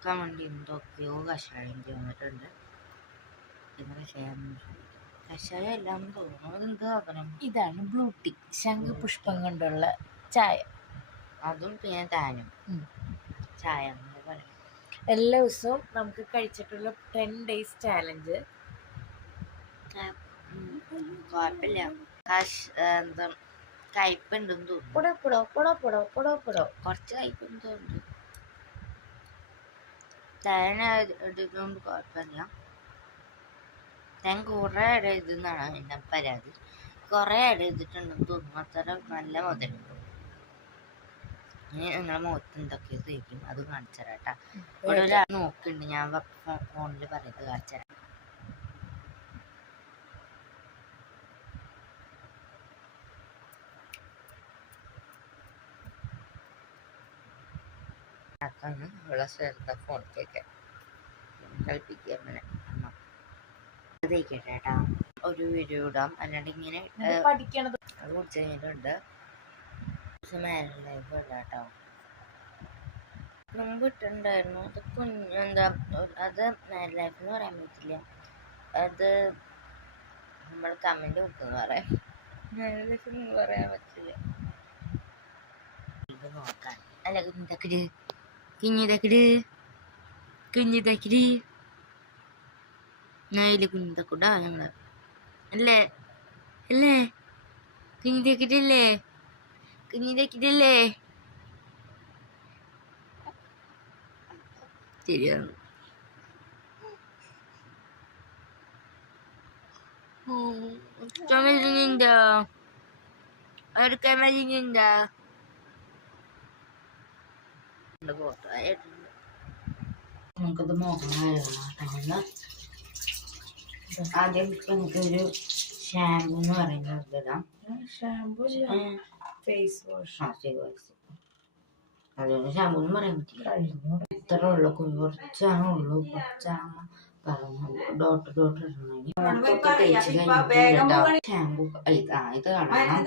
വെക്കാൻ വേണ്ടി എന്തൊക്കെയോ കഷായം ചേർന്നിട്ടുണ്ട്. കഷായം എല്ലാം തോന്നുന്നത് എന്ത് സാധനം? ഇതാണ് ബ്ലൂ ടീ, ശംഖുപുഷ്പം കൊണ്ടുള്ള ചായ. അതും പിന്നെ താനും ചായ പറയും. എല്ലാ ദിവസവും നമുക്ക് കഴിച്ചിട്ടുള്ള 10 days ചാലഞ്ച്. കുഴപ്പമില്ല. എന്താ കയ്പുണ്ടെന്ന് തോന്നുന്നു. കുറച്ച് കയ്പുണ്ട് തോന്നുന്നു. തേന എടുത്തുകൊണ്ട് കുഴപ്പമില്ല. ഞാൻ കുറെ ഇട ഇതെന്നാണ് എൻ്റെ പരാതി. കുറെ ഇട ചെയ്തിട്ടുണ്ടെന്ന് തോന്നുന്നു. അത്ര നല്ല മുതലുണ്ട്. ഇനി നിങ്ങളെ മുഖത്ത് എന്തൊക്കെ തേക്കും അത് കാണിച്ചു തരാം കേട്ടാ. ഇവിടെ ഒരാൾ നോക്കുന്നുണ്ട്. ഞാൻ ഫോണിൽ പറയുന്നത് കാണിച്ചു തരാം. ഉള്ള ശ്രദ്ധ ഫോൺ കേൾക്കാൻ കളിപ്പിക്കുക. അങ്ങനെ തേക്കട്ടെ കേട്ടാ. ഒരു വീഡിയോ ഇടാം. അല്ലാണ്ട് ഇങ്ങനെ പഠിക്കണത് അത് കുറച്ച് കഴിഞ്ഞിട്ടുണ്ട്. മാരേജ് ലൈഫ് ഇല്ല കേട്ടോ. മുമ്പ് ഇട്ടുണ്ടായിരുന്നു. അത് എന്താ അത് മാരേജ് ലൈഫ് എന്ന് പറയാൻ പറ്റില്ല. അത് നമ്മൾ കമന്റ് കൊടുക്കുന്നു പറയാം. മാരേജ് ലൈഫ് എന്ന് പറയാൻ പറ്റില്ല. ഇത് നോക്കാൻ അല്ല കുഞ്ഞിതക്കിട് നായില് കുഞ്ഞിതക്കുടാ ഞങ്ങൾ അല്ലേ അല്ലേ കുഞ്ഞിതക്കിടല്ലേ ശരിയാണ്. നമുക്കത് നോക്കണമായിരുന്നു. ആദ്യം നമുക്കൊരു ഷാമ്പു എന്ന് പറയുന്നത് ഇടാം. Shampoo face wash. അതുകൊണ്ട് ഷാമ്പു എന്ന് പറയാൻ പറ്റില്ല. ഇത്ര ഉള്ളു, കുറച്ചാണ് ഉള്ളു. കുറച്ചാണ് പറഞ്ഞത്. ഡോട്ട് ഇടണമെങ്കിൽ ഷാമ്പു ഇത് കാണണം.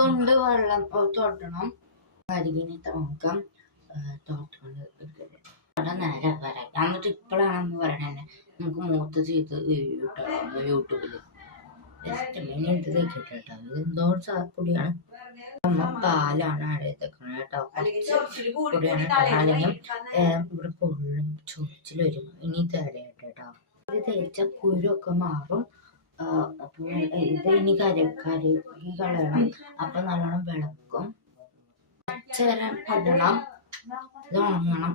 തൊണ്ട് വെള്ളം തൊട്ടണം. കരികിനെ നോക്കാം. തോട്ടം അവിടെ നേരെ വരാം. എന്നിട്ട് ഇപ്പോഴാണെന്ന് പറയണേ നമുക്ക് മൂത്ത് ചെയ്ത് യൂട്യൂബില് ഇനി എന്ത് തേക്കിട്ടോ. ഇത് എന്തോ പൊടിയാണ്. അമ്മ പാലാണ് ആഡ് ചെയ്തേക്കണത് കേട്ടോ. പൊടിയാണ്. അല്ലെങ്കിൽ ഇവിടെ പൊള്ളും, ചൊറിച്ചിൽ വരും. ഇനി ഇത് ആഡ് ചെയ്യട്ടെ കേട്ടോ. ഇത് തേച്ച കുരുവൊക്കെ മാറും. അപ്പൊ ഇത് ഇനി കരുകി കളയണം. അപ്പൊ നല്ലോണം വിളക്കും. വരാൻ ഇടണം. ഇത് ഉണങ്ങണം.